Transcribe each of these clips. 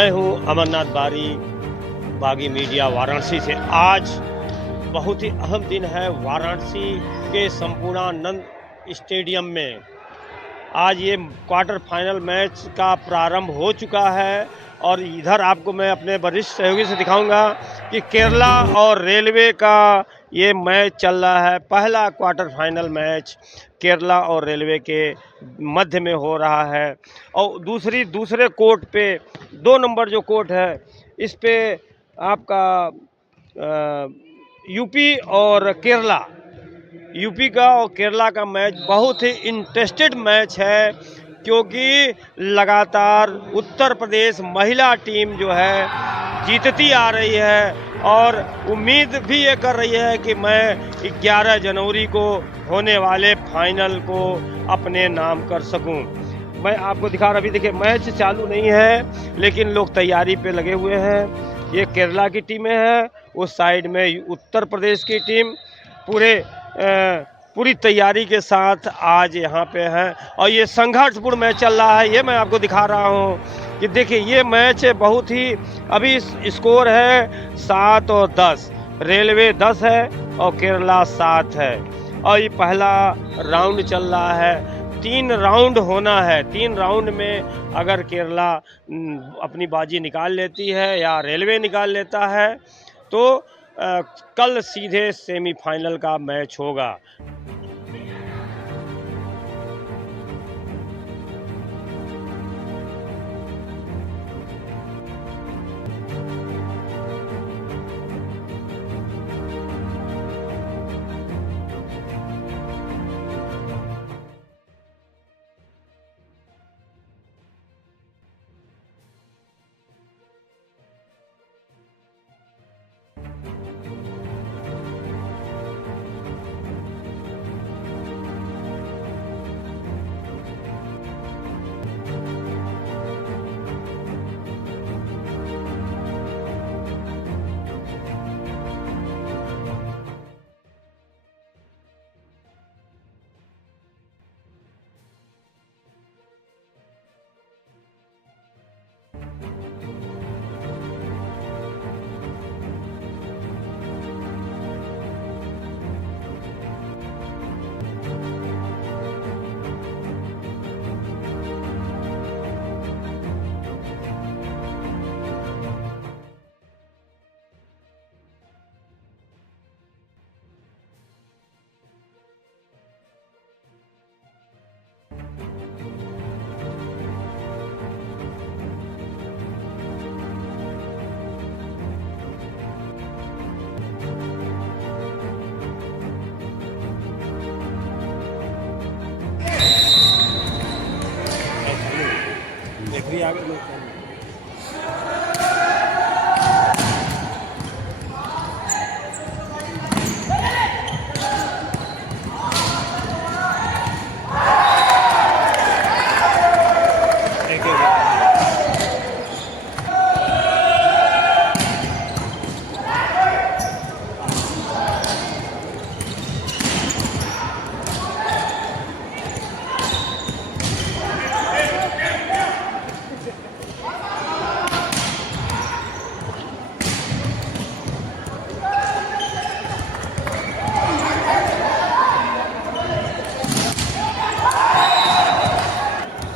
मैं हूं अमरनाथ बारी, बागी मीडिया वाराणसी से। आज बहुत ही अहम दिन है वाराणसी के संपूर्णानंद स्टेडियम में। आज ये क्वार्टर फाइनल मैच का प्रारंभ हो चुका है और इधर आपको मैं अपने वरिष्ठ सहयोगी से दिखाऊंगा कि केरला और रेलवे का ये मैच चल रहा है। पहला क्वार्टर फाइनल मैच केरला और रेलवे के मध्य में हो रहा है और दूसरे कोर्ट पे 2 नंबर जो कोर्ट है इस पे आपका यूपी और केरला, यूपी का और केरला का मैच बहुत ही इंटरेस्टेड मैच है, क्योंकि लगातार उत्तर प्रदेश महिला टीम जो है जीतती आ रही है और उम्मीद भी ये कर रही है कि मैं 11 जनवरी को होने वाले फाइनल को अपने नाम कर सकूं। मैं आपको दिखा रहा, अभी देखिए मैच चालू नहीं है लेकिन लोग तैयारी पे लगे हुए हैं। ये केरला की टीमें हैं, उस साइड में उत्तर प्रदेश की टीम पूरी तैयारी के साथ आज यहाँ पे है और ये संघर्षपूर्ण मैच चल रहा है। ये मैं आपको दिखा रहा हूँ कि देखिए ये मैच बहुत ही, अभी स्कोर है 7 और 10, रेलवे 10 है और केरला 7 है और ये पहला राउंड चल रहा है। 3 राउंड होना है, 3 राउंड में अगर केरला अपनी बाजी निकाल लेती है या रेलवे निकाल लेता है तो कल सीधे सेमीफाइनल का मैच होगा।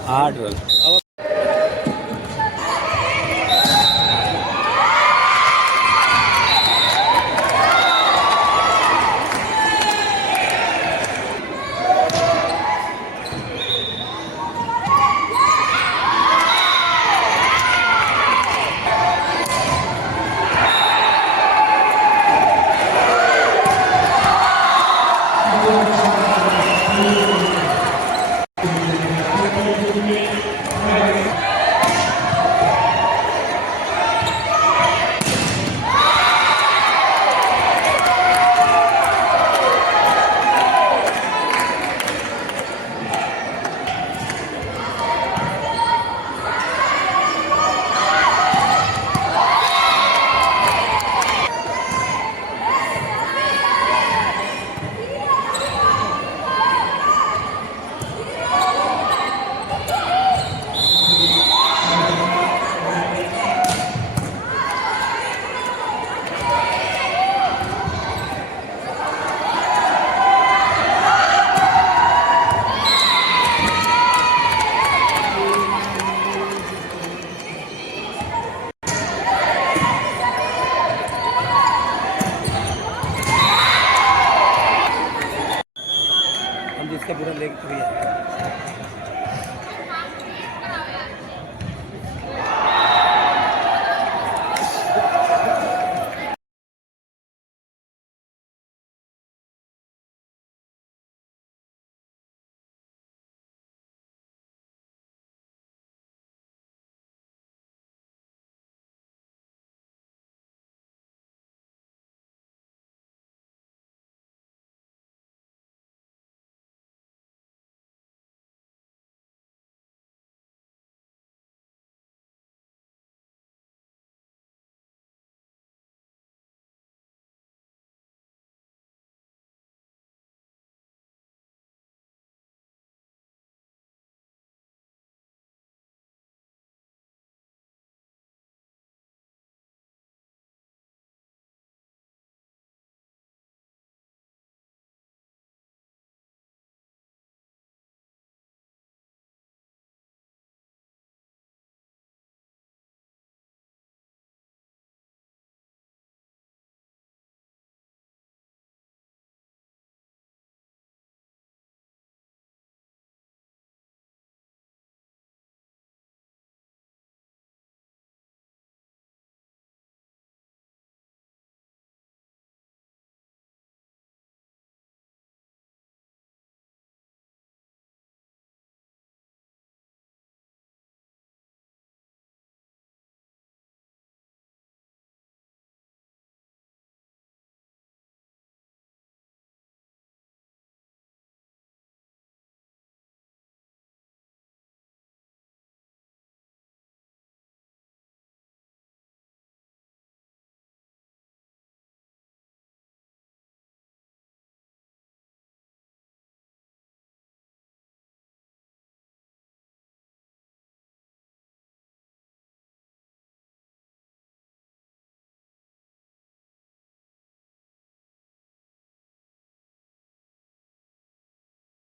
आठ रन। उसका पूरा लेग फ्री है।